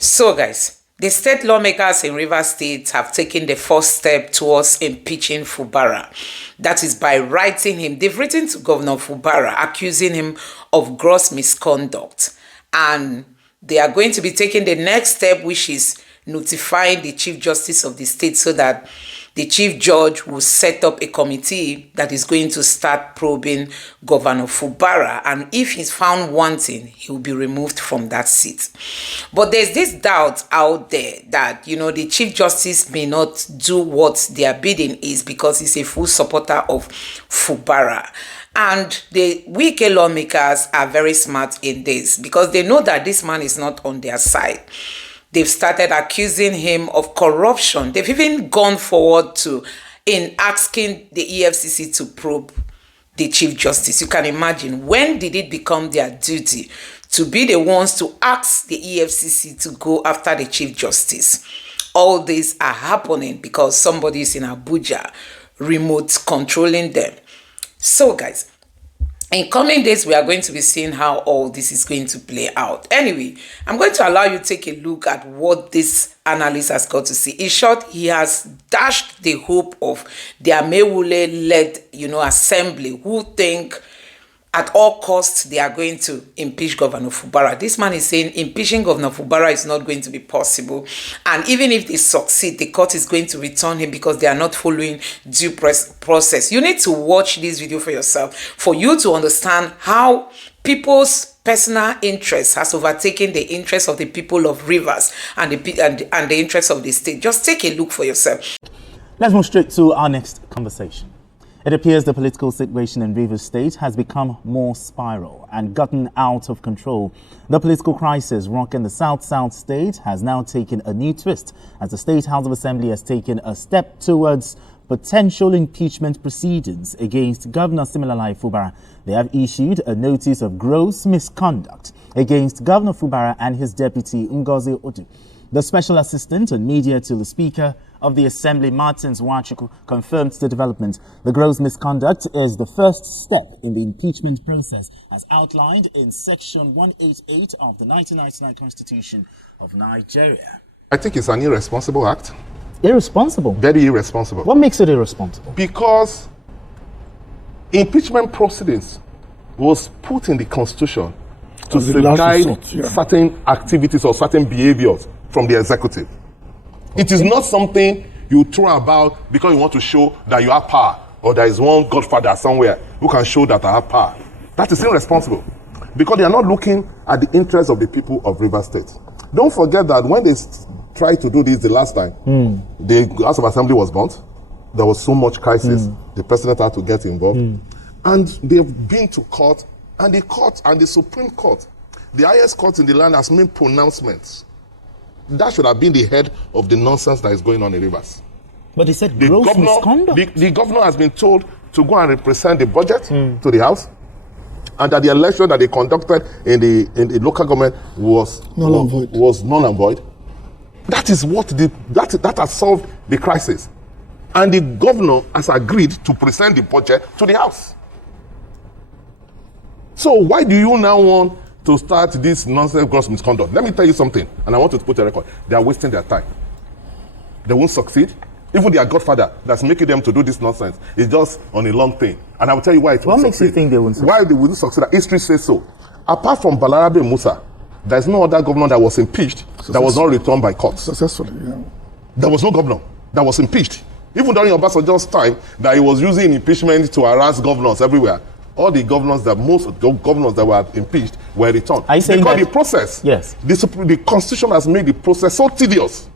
So guys, the state lawmakers in Rivers State have taken the first step towards impeaching Fubara. That is by writing him. They've written to Governor Fubara accusing him of gross misconduct. And they are going to be taking the next step, which is notifying the Chief Justice of the state so that the Chief Judge will set up a committee that is going to start probing Governor Fubara. And if he's found wanting, he will be removed from that seat. But there's this doubt out there that, the Chief Justice may not do what their bidding is because he's a full supporter of Fubara. And the Wike lawmakers are very smart in this because they know that this man is not on their side. They've started accusing him of corruption. They've even gone forward in asking the EFCC to probe the Chief Justice. You can imagine, when did it become their duty to be the ones to ask the EFCC to go after the Chief Justice? All these are happening because somebody is in Abuja remote controlling them. So guys, in coming days, we are going to be seeing how all this is going to play out. Anyway, I'm going to allow you to take a look at what this analyst has got to say. In short, he has dashed the hope of the Amaewhule-led, assembly who think at all costs they are going to impeach Governor Fubara. This man is saying impeaching Governor Fubara is not going to be possible. And even if they succeed, the court is going to return him because they are not following due process. You need to watch this video for yourself for you to understand how people's personal interest has overtaken the interest of the people of Rivers and the interest of the state. Just take a look for yourself. Let's move straight to our next conversation. It appears the political situation in Rivers State has become more spiral and gotten out of control. The political crisis rocking the South state has now taken a new twist as the State House of Assembly has taken a step towards potential impeachment proceedings against Governor Siminalayi Fubara. They have issued a notice of gross misconduct against Governor Fubara and his deputy Ngozi Odu. The special assistant on media to the Speaker of the Assembly, Martins Nwachukwu, confirmed the development. The gross misconduct is the first step in the impeachment process as outlined in Section 188 of the 1999 Constitution of Nigeria. I think it's an irresponsible act. Irresponsible? Very irresponsible. What makes it irresponsible? Because impeachment proceedings was put in the Constitution to guide certain activities or certain behaviors from the executive. Okay. It is not something you throw about because you want to show that you have power or there is one godfather somewhere who can show that I have power. That is irresponsible because they are not looking at the interests of the people of Rivers State. Don't forget that when they tried to do this the last time, the House of Assembly was burnt. There was so much crisis. The president had to get involved. And they've been to court, and the court and the Supreme Court, the highest court in the land, has made pronouncements. That should have been the head of the nonsense that is going on in Rivers. But they said gross misconduct. The governor has been told to go and represent the budget to the House, and that the election that they conducted in the local government was null and void. That is what that has solved the crisis. And the governor has agreed to present the budget to the House. So why do you now want to start this nonsense gross misconduct? Let me tell you something, and I want to put a record. They are wasting their time. They won't succeed. Even their godfather that's making them to do this nonsense is just on a long thing. And I will tell you why it won't succeed. What makes you think they won't succeed? Why they wouldn't succeed? History says so. Apart from Balarabe Musa, there is no other governor that was impeached that was not returned by court. Successfully, yeah. There was no governor that was impeached. Even during Obasanjo's time, that he was using impeachment to harass governors everywhere. All the governors most governors that were impeached were returned. Are you saying because that the process, yes, the Constitution has made the process so tedious.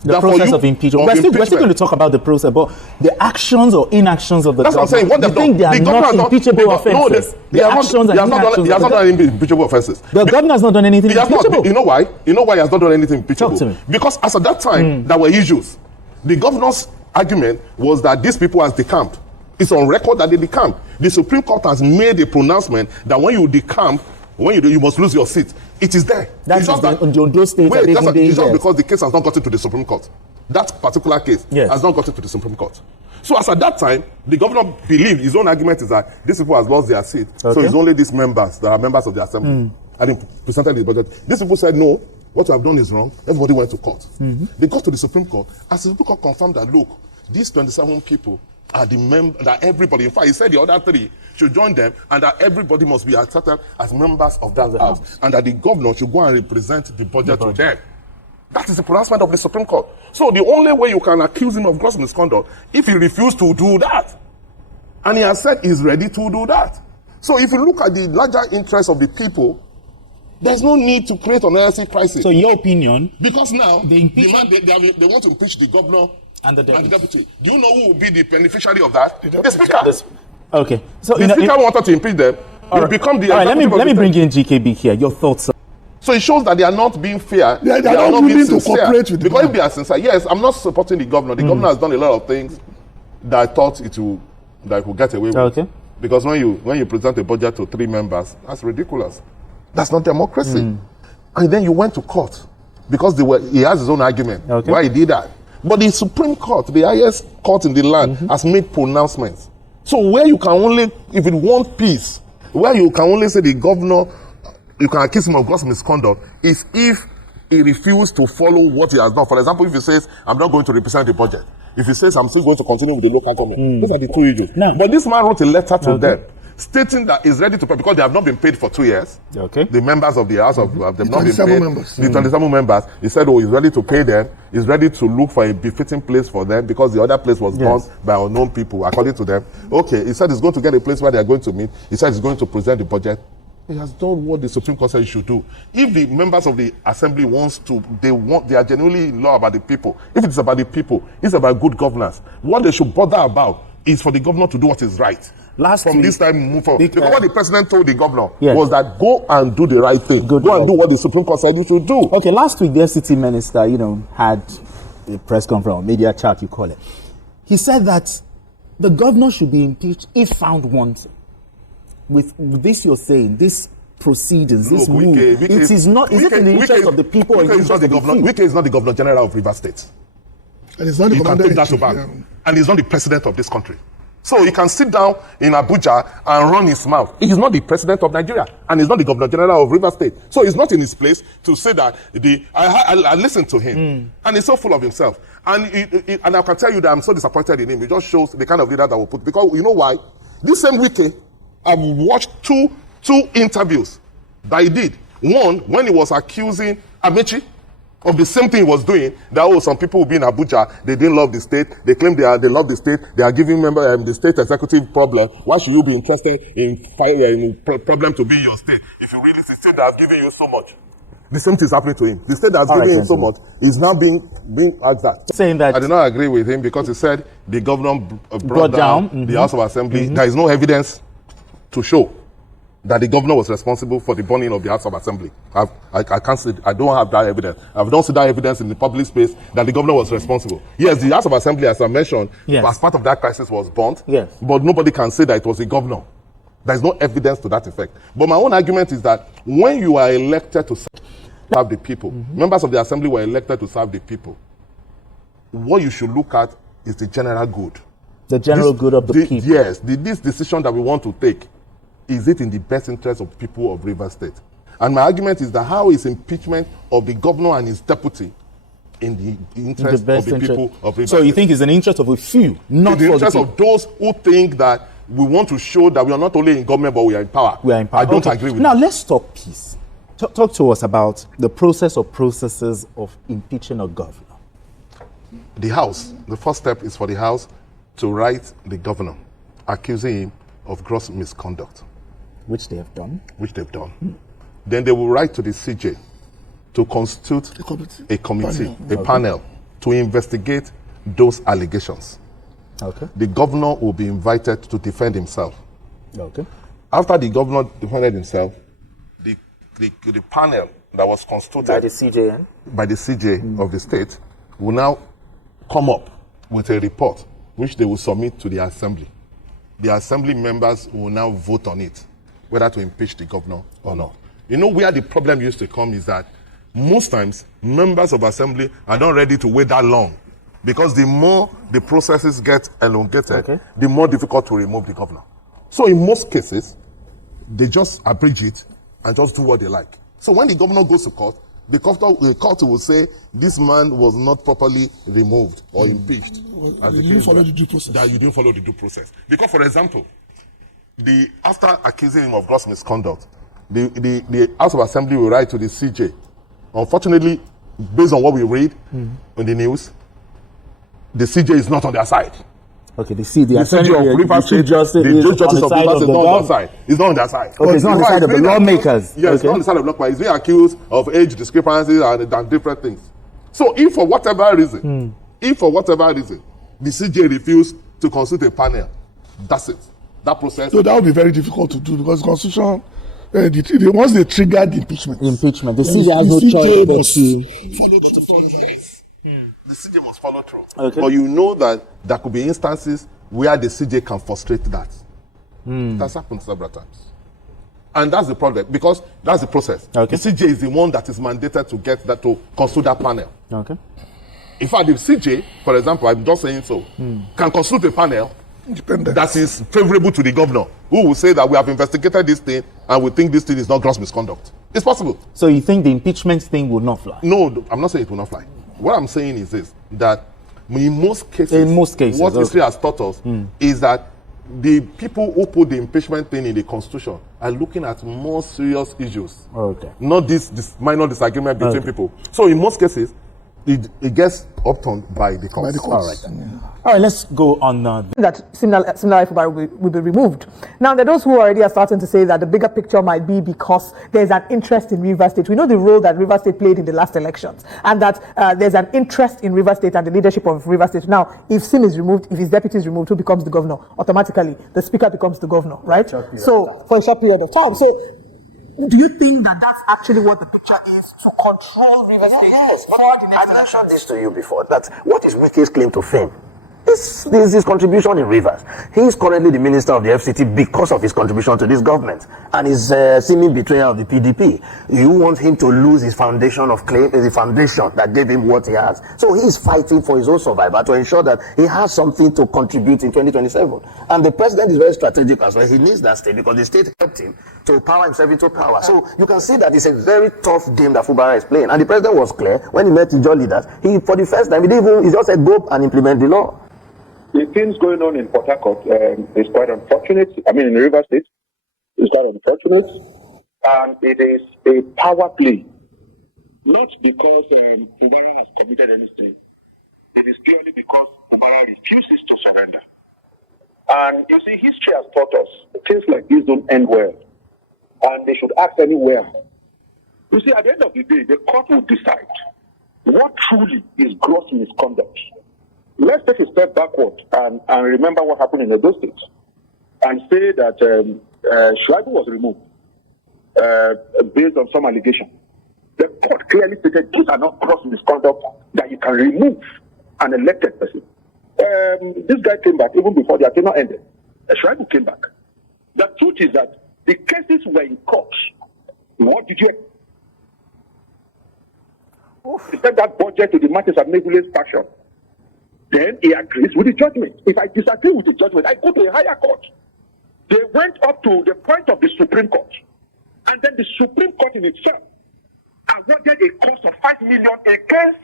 The process of impeachment. We're still going to talk about the process, but the actions or inactions of the government. That's what I'm saying. What you think they are not impeachable offenses? He has not done any impeachable offenses. The governor has not done anything impeachable. You know why? You know why he has not done anything impeachable? Talk to me. Because as at that time, there were issues. The governor's argument was that these people has decamped. It's on record that they decamped. The Supreme Court has made a pronouncement that when you decamp, you must lose your seat. It is there. That's just that on those states. It's just because the case has not gotten to the Supreme Court. That particular case has not gotten to the Supreme Court. So as at that time, the governor believed, his own argument is that these people have lost their seat. Okay. So it's only these members that are members of the assembly. And he presented his budget. These people said, no, what you have done is wrong. Everybody went to court. They got to the Supreme Court. As the Supreme Court confirmed that, look, these 27 people are the members, that everybody, in fact, he said the other 3 should join them, and that everybody must be accepted as members of that house, and that the governor should go and represent the budget to them. That is the pronouncement of the Supreme Court. So the only way you can accuse him of gross misconduct, if he refused to do that, and he has said he's ready to do that. So if you look at the larger interest of the people, there's no need to create an NLC crisis. So in your opinion, because now they want to impeach the governor and the deputy. Do you know who will be the beneficiary of that? The speaker. Okay. So the speaker wanted to impeach them. All right. Become the. All right. Let me bring in GKB here. Your thoughts. So it shows that they are not being fair. They are not willing to cooperate with. Because if they are sincere, yes, I'm not supporting the governor. The governor has done a lot of things that I thought it will get away with. Okay. Because when you present a budget to 3 members, that's ridiculous. That's not democracy. And then you went to court because he has his own argument why he did that. But the Supreme Court, the highest court in the land, has made pronouncements. So where you can only, if you want peace, where you can only say the governor, you can accuse him of gross misconduct, is if he refused to follow what he has done. For example, if he says, I'm not going to represent the budget. If he says, I'm still going to continue with the local government. Those are the 2 issues. No. But this man wrote a letter to them, stating that he's ready to pay because they have not been paid for 2 years. Okay. The members of the House of have not been paid. Members. The 27 members. He said, he's ready to pay them. He's ready to look for a befitting place for them because the other place was done by unknown people, according to them. Okay. He said he's going to get a place where they are going to meet. He said he's going to present the budget. He has done what the Supreme Court said he should do. If the members of the assembly they are genuinely in law about the people. If it's about the people, it's about good governance. What they should bother about is for the governor to do what is right. From this time, move forward. Because what the president told the governor was that go and do the right thing. Go and do what the Supreme Court said you should do. Okay, last week, the city minister, had a press conference, media chat, you call it. He said that the governor should be impeached if found wanting. With this you're saying, this proceedings, this move, is it in the interest of the people or in the interest of the people? Wike is not the governor general of Rivers State. And he's not the commander in chief. And he's not the president of this country. So he can sit down in Abuja and run his mouth. He's not the president of Nigeria, and he's not the governor general of Rivers State. So he's not in his place to say that I listened to him, and he's so full of himself. And I can tell you that I'm so disappointed in him. It just shows the kind of leader that will put. Because you know why? This same Wike, I've watched two interviews that he did. One, when he was accusing Amaewhule of the same thing he was doing, that some people will be in Abuja, they didn't love the state, they claim they love the state, they are giving the state executive problem. Why should you be interested in problem to be your state? If you really the state that has given you so much. The same thing is happening to him. The state that has given him so much is now being asked that. Saying that I do not agree with him because he said the governor brought down the House of Assembly. There is no evidence to show that the governor was responsible for the burning of the House of Assembly. I can't say, I don't have that evidence. I don't see that evidence in the public space that the governor was responsible. Yes, the House of Assembly, as I mentioned, as part of that crisis was burnt. Yes. But nobody can say that it was the governor. There's no evidence to that effect. But my own argument is that when you are elected to serve the people, members of the assembly were elected to serve the people, what you should look at is the general good. The general good of the people. Yes. This decision that we want to take, is it in the best interest of people of Rivers State? And my argument is that how is impeachment of the governor and his deputy in the interest of the people of Rivers State? So you think it's an interest of a few, not in the interest of those who think that we want to show that we are not only in government, but we are in power. We are in power. I don't agree with that. Now let's that. talk peace. Talk to us about the processes of impeaching a governor. The House, the first step is for the House to write the governor, accusing him of gross misconduct. Which they have done. Then they will write to the CJ to constitute a panel to investigate those allegations. Okay. The governor will be invited to defend himself. Okay. After the governor defended himself, the panel that was constituted by the CJ of the state will now come up with a report which they will submit to the assembly. The assembly members will now vote on it, whether to impeach the governor or not. You know where the problem used to come is that most times members of assembly are not ready to wait that long, because the more the processes get elongated, the more difficult to remove the governor. So in most cases, they just abridge it and just do what they like. So when the governor goes to court, the court will say this man was not properly removed or impeached. You didn't follow the due process. That you didn't follow the due process. Because, for example, after accusing him of gross misconduct, the House of Assembly will write to the CJ. Unfortunately, based on what we read in the news, the CJ is not on their side. Okay, the CJ of Rivers State, the Justice of Rivers is not on their side. It's not on their side. Okay, it's not on the side of the lawmakers. Yes, it's not on the side of the lawmakers. He's being accused of age discrepancies and different things. So if for whatever reason, the CJ refused to consult a panel, that's it. That process. So that would be very difficult to do because the Constitution, once they triggered the impeachment, the CJ has no choice but to follow. The CJ must follow through. Okay. But you know that there could be instances where the CJ can frustrate that. That's happened several times. And that's the problem, because that's the process. Okay. The CJ is the one that is mandated to get that, to consult that panel. Okay. In fact, if CJ, for example, I'm just saying so, can consult a panel that is favorable to the governor, who will say that we have investigated this thing and we think this thing is not gross misconduct. It's possible. So you think the impeachment thing will not fly? No, I'm not saying it will not fly. What I'm saying is this, that in most cases, what history has taught us is that the people who put the impeachment thing in the Constitution are looking at more serious issues. Okay. Not this minor disagreement between people. So in most cases, it gets upturned by the courts. All right. All right, let's go on. That similar Fubara will be removed. Now, there are those who already are starting to say that the bigger picture might be because there's an interest in Rivers State. We know the role that Rivers State played in the last elections, and that there's an interest in Rivers State and the leadership of Rivers State. Now, if Sim is removed, if his deputy is removed, who becomes the governor? Automatically, the speaker becomes the governor, right? So, for a short period of time. So, do you think that that's actually what the picture is to control Rivers State? Yes, but I mentioned this to you before, that what is Wike's claim to fame? This is his contribution in Rivers. He is currently the minister of the FCT because of his contribution to this government and his seeming betrayal of the PDP. You want him to lose his foundation of claim, the foundation that gave him what he has. So he is fighting for his own survival to ensure that he has something to contribute in 2027. And the president is very strategic as well. He needs that state because the state helped him to power himself into power. So you can see that it's a very tough game that Fubara is playing. And the president was clear when he met the joint leaders. He, for the first time, he just said, go and implement the law. The things going on in Port Harcourt is quite unfortunate. I mean, in Rivers State, it's quite unfortunate. And it is a power play. Not because Fubara has committed anything. It is purely because Fubara refuses to surrender. And you see, history has taught us things like this don't end well. And they should act anywhere. You see, at the end of the day, the court will decide what truly is gross misconduct. Let's take a step backward and remember what happened in Edo State and say that Shuaibu was removed based on some allegation. The court clearly stated these are not gross misconduct that you can remove an elected person. This guy came back even before the tenure ended. Shuaibu came back. The truth is that the cases were in court. What did you? He sent that budget to the Martins Amaewhule's faction. Then he agrees with the judgment. If I disagree with the judgment, I go to a higher court. They went up to the point of the Supreme Court. And then the Supreme Court in itself awarded a cost of 5 million against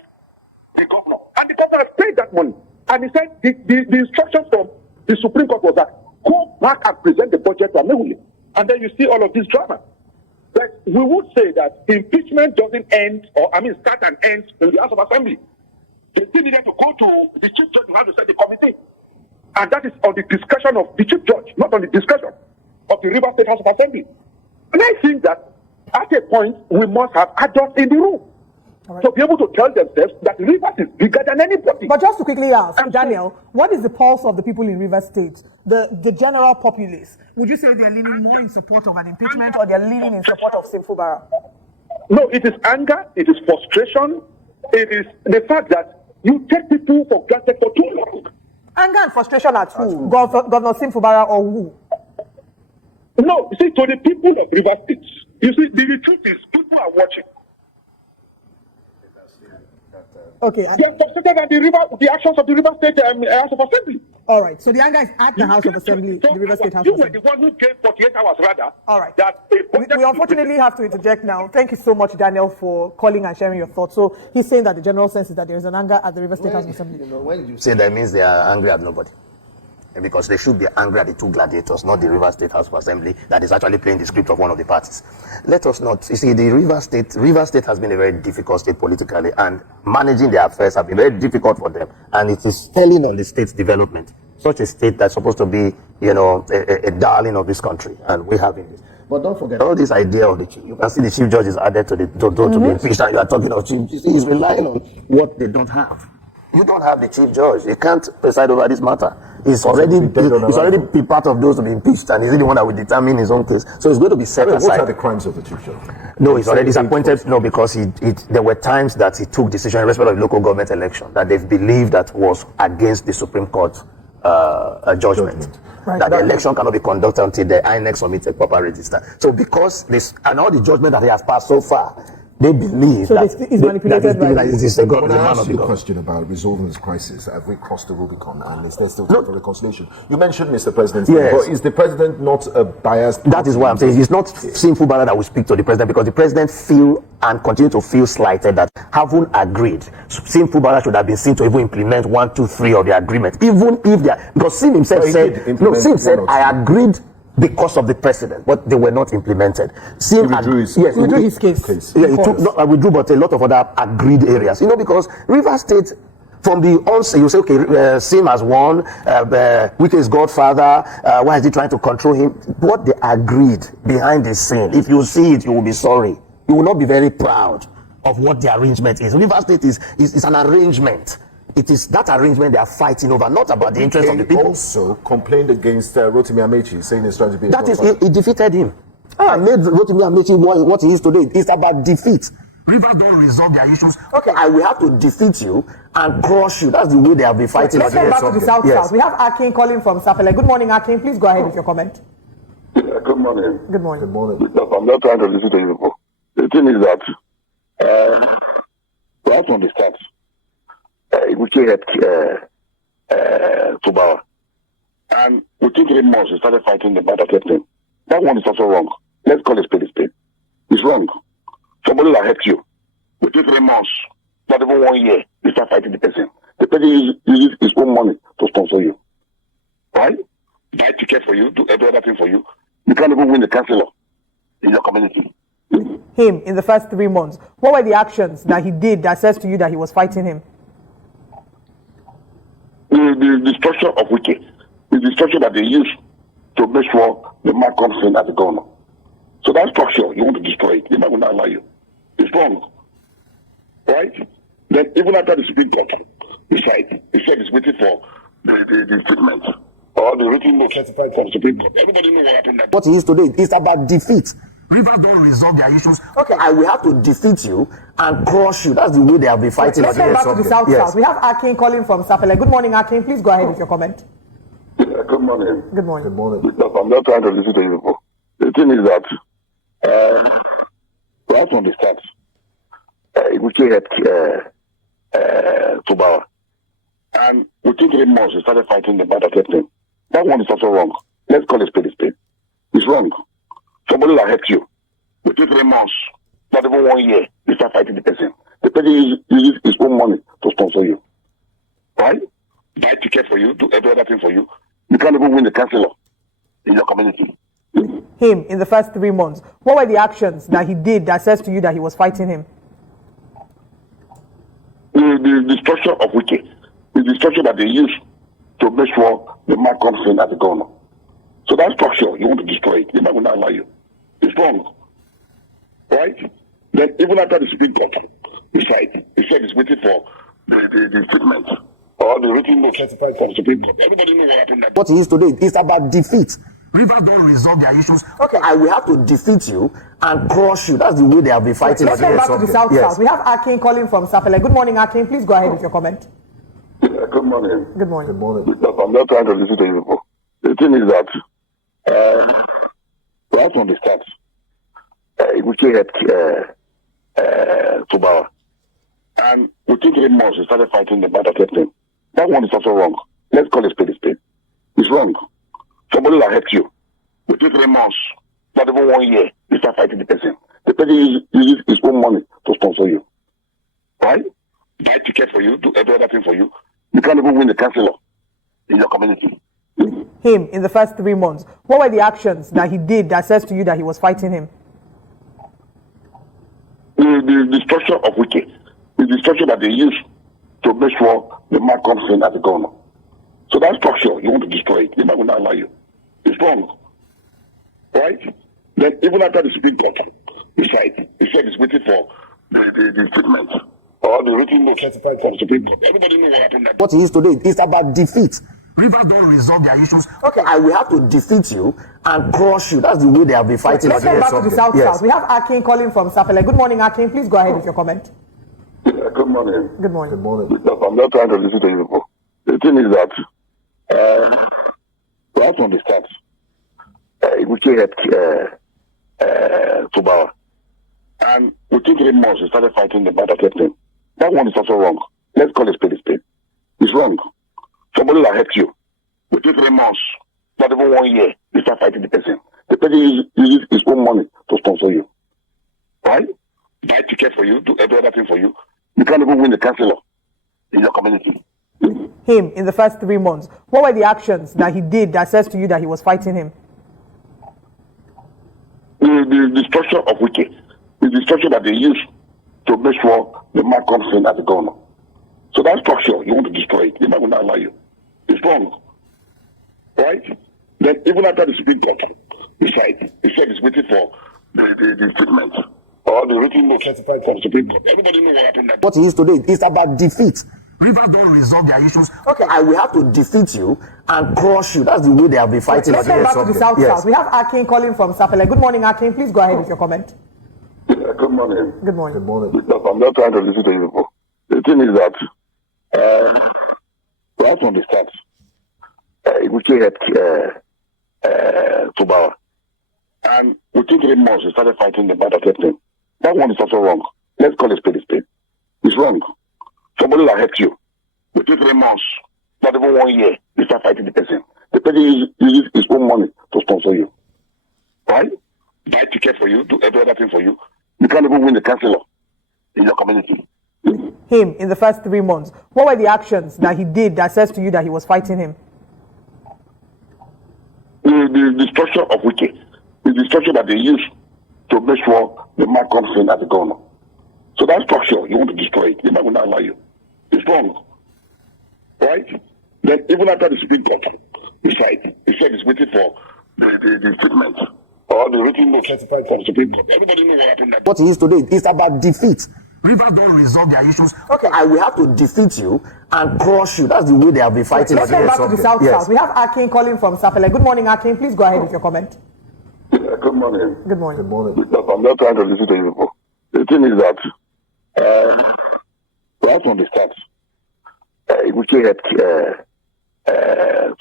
the governor. And the governor paid that money. And he said the instruction from the Supreme Court was that go back and present the budget to Amaewhule. And then you see all of this drama. But we would say that impeachment doesn't end, start and end in the House of Assembly. They still needed to go to the chief judge who had to set the committee. And that is on the discussion of the chief judge, not on the discussion of the Rivers State House of Assembly. And I think that at a point, we must have adults in the room to be able to tell themselves that Rivers is bigger than anybody. But just to quickly ask, Daniel, what is the pulse of the people in Rivers State, the general populace? Would you say they're leaning more in support of an impeachment or they're leaning in support of Sim Fubara? No, it is anger, it is frustration, it is the fact that you take people for granted for too long. Anger and frustration at who? Governor Sim Fubara or who? No, you see, to the people of Rivers State, you see, the truth is people are watching. Okay. They are frustrated at the actions of the River State House of Assembly. All right. So the anger is at the House of Assembly, the River State House of Assembly. You were the one who gave 48 hours rather. All right. That we unfortunately have to interject now. Thank you so much, Daniel, for calling and sharing your thoughts. So he's saying that the general sense is that there is an anger at the River State House of Assembly. When you say that means they are angry at nobody. Because they should be angry at the two gladiators, not the River State House of Assembly that is actually playing the script of one of the parties. Let us not, you see, the River State has been a very difficult state politically, and managing their affairs have been very difficult for them, and it is telling on the state's development. Such a state that's supposed to be, a darling of this country, and we have this. But don't forget, all this idea of the chief, you can see the chief judge is added to be impeached, and you are talking of chief, he's relying on what they don't have. You don't have the chief judge. He can't preside over this matter. He's already be part of those to be impeached, and he's the one that will determine his own case. So it's going to be set aside. What are the crimes of the chief judge? No, he's already disappointed. No, because there were times that he took decision in respect of the local government election that they've believed that was against the Supreme Court judgment. Right. That the election cannot be conducted until the INEC submits a proper register. So because this and all the judgment that he has passed so far, they believe so that he's manipulated by this. I asked you a question about resolving this crisis. Have we crossed the Rubicon, and is there still time for reconciliation? You mentioned Mr. President, but is the president not a biased? That is why I'm saying it's not Sim Fubara that will speak to the president, because the president feel and continue to feel slighted that haven't agreed. Sim Fubara should have been seen to even implement 1, 2, 3 of the agreement, even if they are, because Sim himself said I agreed because of the precedent, but they were not implemented. He withdrew his case. Yeah, he took not withdrew, but a lot of other agreed areas. Because River State, from the onset, you say, okay, Sim has won, Wike is godfather, why is he trying to control him? What they agreed behind the scene, if you see it, you will be sorry. You will not be very proud of what the arrangement is. River State is an arrangement. It is that arrangement they are fighting over, not about the interest of the people. Also complained against Rotimi Amaewhule, saying he's trying to be he defeated him. I made Rotimi Amaewhule what he is today. It's about defeat. Rivers don't resolve their issues. Okay, I will have to defeat you and crush you. That's the way they have been fighting. Let's get back to the South. We have Akin calling from Sapele. Good morning, Akin. Please go ahead with your comment. Good morning. Good morning. Good morning. I'm not trying to listen to you. The thing is that right from the start, Wike had Fubara, and within 3 months he started fighting the battle captain. That one is also wrong. Let's call it spade a spade. It's wrong. Somebody that helped you within 3 months, not even 1 year, you start fighting the person. The person uses his own money to sponsor you, right? Buy ticket for you, do every other thing for you. You can't even win the councillor in your community. Him in the first 3 months, what were the actions that he did that says to you that he was fighting him? The structure of Wike is the structure that they use to make sure the man comes in as a governor. So that structure, you want to destroy it. They're not going to allow you. It's wrong. Right? Then even after the Supreme Court decided, he said he's waiting for the statement or the written note from the Supreme Court. Everybody knows what happened. What it is today is about defeat. Rivers don't resolve their issues. Okay, I will have to defeat you and crush you. That's the way they have been fighting. Let's get back to the South. We have Akin calling from Sapele. Good morning, Akin. Please go ahead with your comment. Good morning. Good morning. Good morning. I'm not trying to listen to you. The thing is that right from the start, Wike had Fubara, and within 3 months he started fighting the battle captain. That one is also wrong. Let's call it spade a spade. It's wrong. Somebody that helped you within 3 months, not even 1 year, you start fighting the person. The person uses his own money to sponsor you, right? Buy ticket for you, do every other thing for you. You can't even win the councillor in your community. Him in the first 3 months, what were the actions that he did that says to you that he was fighting him? The structure of Wike is the structure that they use to make sure the man comes in as a governor. So that structure, you want to destroy it. They're not going to allow you. It's wrong. Right? Then even after the Supreme Court decided, he said he's waiting for the statement or the written note from the Supreme Court. Everybody knows what happened. What it is today is about defeat. Rivers don't resolve their issues. Okay, I will have to defeat you and crush you. That's the way they have been fighting. Let's get back to the South. We have Akin calling from Sapele. Good morning, Akin. Please go ahead with your comment. Good morning. Good morning. Good morning. I'm not trying to listen to you. The thing is that right from the start, Wike had Fubara, And within 3 months, he started fighting the bad thing. That one is also wrong. Let's call it spade a spade. It's wrong. Somebody that helped you. Within 3 months, not even 1 year, you start fighting the person. The person uses his own money to sponsor you. Right? Buy ticket for you, do every other thing for you. You can't even win the councillor in your community. Him in the first 3 months, what were the actions that he did that says to you that he was fighting him? The structure of Wike is the structure that they use to make sure the man comes in as a governor. So that structure, you want to destroy it. They're not going to allow you. It's wrong. Right? Then even after the Supreme Court decided, he said he's waiting for the statement or the written note from the Supreme Court. Everybody knows what happened. What it is today is about defeat. Rivers don't resolve their issues. Okay, I will have to defeat you and crush you. That's the way they have been fighting. Let's go back to the South. We have Akin calling from Sapele. Good morning, Akin. Please go ahead with your comment. Yeah, good morning. Good morning. Good morning. Because I'm not trying to listen to you before. The thing is that right from the start, Wike helped Fubara. And within 3 months, he started fighting the bad thing. That one is also wrong. Let's call it spade a spade. It's wrong. Somebody that helped you. Within 3 months, not even 1 year, you start fighting the person. The person uses his own money to sponsor you. Right? Buy ticket for you, do every other thing for you. You can't even win the councillor in your community. Him in the first 3 months, what were the actions that he did that says to you that he was fighting him? The structure of Wike is the structure that they use to make sure the man comes in as a governor. So that structure, you want to destroy it. They're not going to allow you. It's wrong. Right? Then even after the Supreme Court decided, he said he's waiting for the statement or the written note from the Supreme Court. Everybody knows what happened. What it is today is about defeat. Rivers don't resolve their issues. Okay, I will have to defeat you and crush you. That's the way they have been fighting. Let's go back to the South. We have Akin calling from Sapele. Good morning, Akin. Please go ahead with your comment. Yeah, good morning. Good morning. Good morning. Because I'm not trying to listen to you before. The thing is that right from the start, Wike helped Fubara. And within 3 months, he started fighting the bad thing. That one is also wrong. Let's call it spade a spade. It's wrong. Somebody that helped you. Within 3 months, not even 1 year, you start fighting the person. The person uses his own money to sponsor you. Right? Buy ticket for you, do every other thing for you. You can't even win the councillor in your community. Him in the first 3 months, what were the actions that he did that says to you that he was fighting him? The structure of Wike is the structure that they use to make sure the man comes in as a governor. So that structure, you want to destroy it. They're not going to allow you. It's wrong. Right? Then even after the Supreme Court decided, he said he's waiting for the statement or the written note from the Supreme Court. Everybody knows what happened. What it is today is about defeat. Rivers don't resolve their issues. Okay, I will have to defeat you and crush you. That's the way they have been fighting. Let's go back to the South. We have Akin calling from Sapele. Good morning, Akin. Please go ahead with your comment. Yeah, good morning. Good morning. Good morning. Because I'm not trying to listen to you before. The thing is that right from the start, Wike helped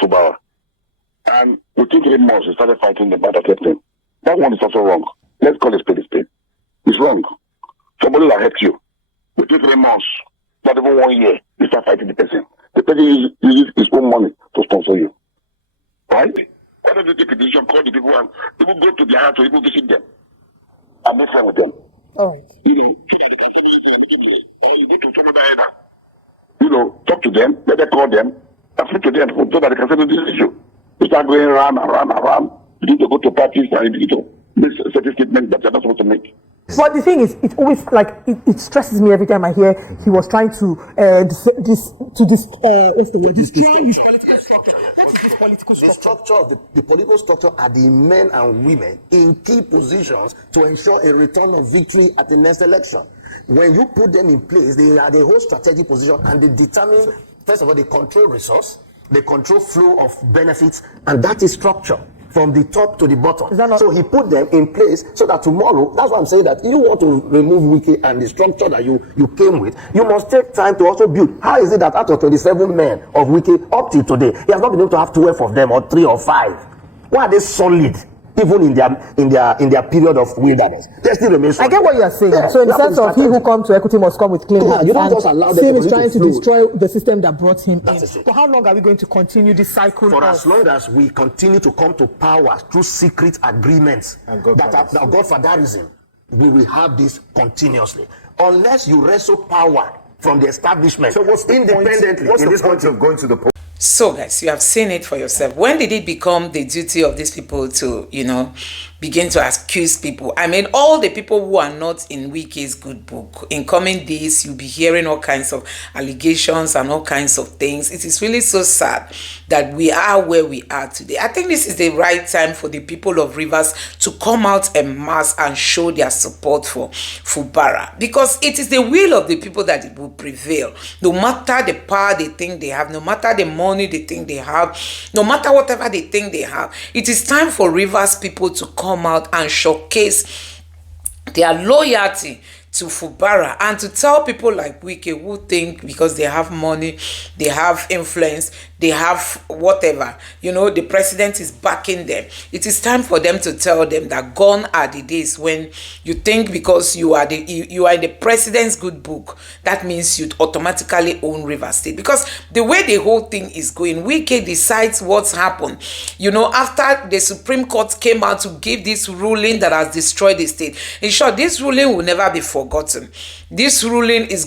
Fubara. And within 3 months, he started fighting the bad thing. That one is also wrong. Let's call it spade a spade. It's wrong. Somebody that helped you. Within 3 months, not even 1 year, you start fighting the person. The person uses his own money to sponsor you. Right? Why don't you take a decision, call the people and even go to their house or even visit them and be friends with them? Oh. You know, or you go to some other area. You know, talk to them, let them call them, and speak to them so that they can settle this issue. You start going around and around and around. You need to go to parties and you need to make certain statements that you're not supposed to make. But the thing is, it's always like it stresses me every time I hear he was trying to destroy his political structure. What is this political structure? The structure of the political structure are the men and women in key positions to ensure a return of victory at the next election. When you put them in place, they are the whole strategic position and they determine, first of all, they control resource, they control flow of benefits, and that is structure. From the top to the bottom. So he put them in place so that tomorrow, that's why I'm saying that you want to remove Wike and the structure that you came with, you must take time to also build. How is it that out of 27 men of Wike up till today, he has not been able to have 12 of them or 3 or 5? Why are they solid? even in their period of wilderness. They still remain soldiers. I get what you are saying. So in the sense of he who comes to equity must come with clean hands. You don't just allow them Sim is trying to flow. destroy the system that brought him in. That's it. For how long are we going to continue this cycle? For as long as we continue to come to power through secret agreements and godfatherism, we will have this continuously. Unless you wrestle power from the establishment, so what's the independently. What's the point of going to the polls? So guys, you have seen it for yourself. When did it become the duty of these people to, begin to accuse people? I mean, all the people who are not in Wike's good book, in coming days, you'll be hearing all kinds of allegations and all kinds of things. It is really so sad that we are where we are today. I think this is the right time for the people of Rivers to come out en masse and show their support for Fubara, because it is the will of the people that it will prevail. No matter the power they think they have, no matter the money they think they have, no matter whatever they think they have, it is time for Rivers people to come out and showcase their loyalty to Fubara and to tell people like Wike who think because they have money, they have influence, they have whatever, the president is backing them. It is time for them to tell them that gone are the days when you think because you are in the president's good book, that means you'd automatically own Rivers State. Because the way the whole thing is going, Wike decides what's happened. After the Supreme Court came out to give this ruling that has destroyed the state. In short, this ruling will never be forgotten. This ruling is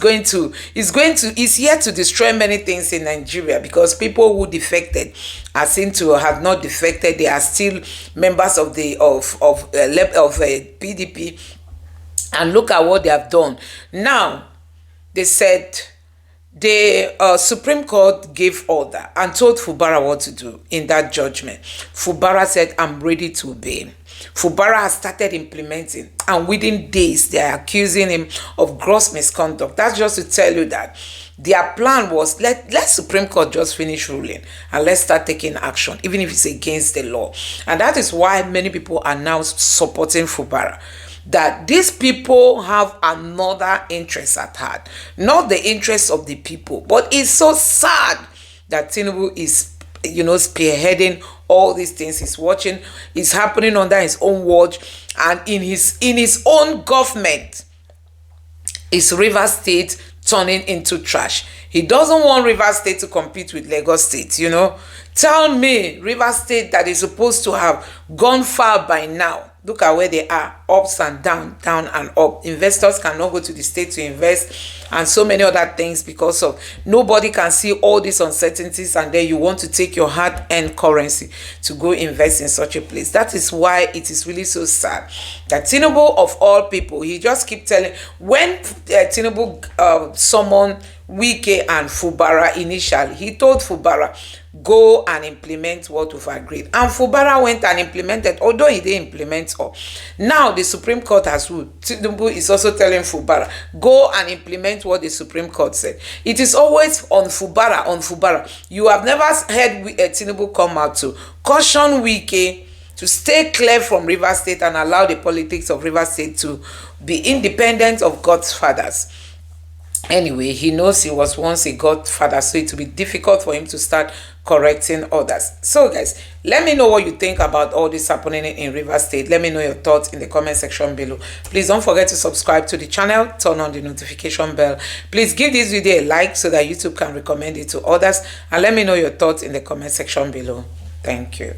here to destroy many things in Nigeria, because people who defected are seen to have not defected. They are still members of the PDP, and look at what they have done. Now they said the Supreme Court gave order and told Fubara what to do in that judgment. Fubara said, I'm ready to obey. Fubara has started implementing, and within days they are accusing him of gross misconduct. That's just to tell you that their plan was let Supreme Court just finish ruling and let's start taking action, even if it's against the law. And that is why many people are now supporting Fubara. That these people have another interest at heart, not the interest of the people. But it's so sad that Tinubu is spearheading all these things. He's watching, it's happening under his own watch, and in his own government is Rivers State turning into trash. He doesn't want Rivers State to compete with Lagos State. Tell me, Rivers State that is supposed to have gone far by now. Look at where they are, ups and down, down and up. Investors cannot go to the state to invest, and so many other things, because of nobody can see all these uncertainties, and then you want to take your hard-earned currency to go invest in such a place. That is why it is really so sad that Tinubu, of all people, he just keep telling, when Tinubu summoned Wike and Fubara initially, he told Fubara, go and implement what we've agreed. And Fubara went and implemented, although he didn't implement all. Now the Supreme Court has ruled. Tinubu is also telling Fubara, go and implement what the Supreme Court said. It is always on Fubara. You have never heard Tinubu come out to caution Wike to stay clear from Rivers State and allow the politics of Rivers State to be independent of God's fathers. Anyway, he knows he was once a godfather, so it will be difficult for him to start correcting others. So guys, let me know what you think about all this happening in Rivers State. Let me know your thoughts in the comment section below. Please don't forget to subscribe to the channel, turn on the notification bell. Please give this video a like so that YouTube can recommend it to others, and let me know your thoughts in the comment section below. Thank you.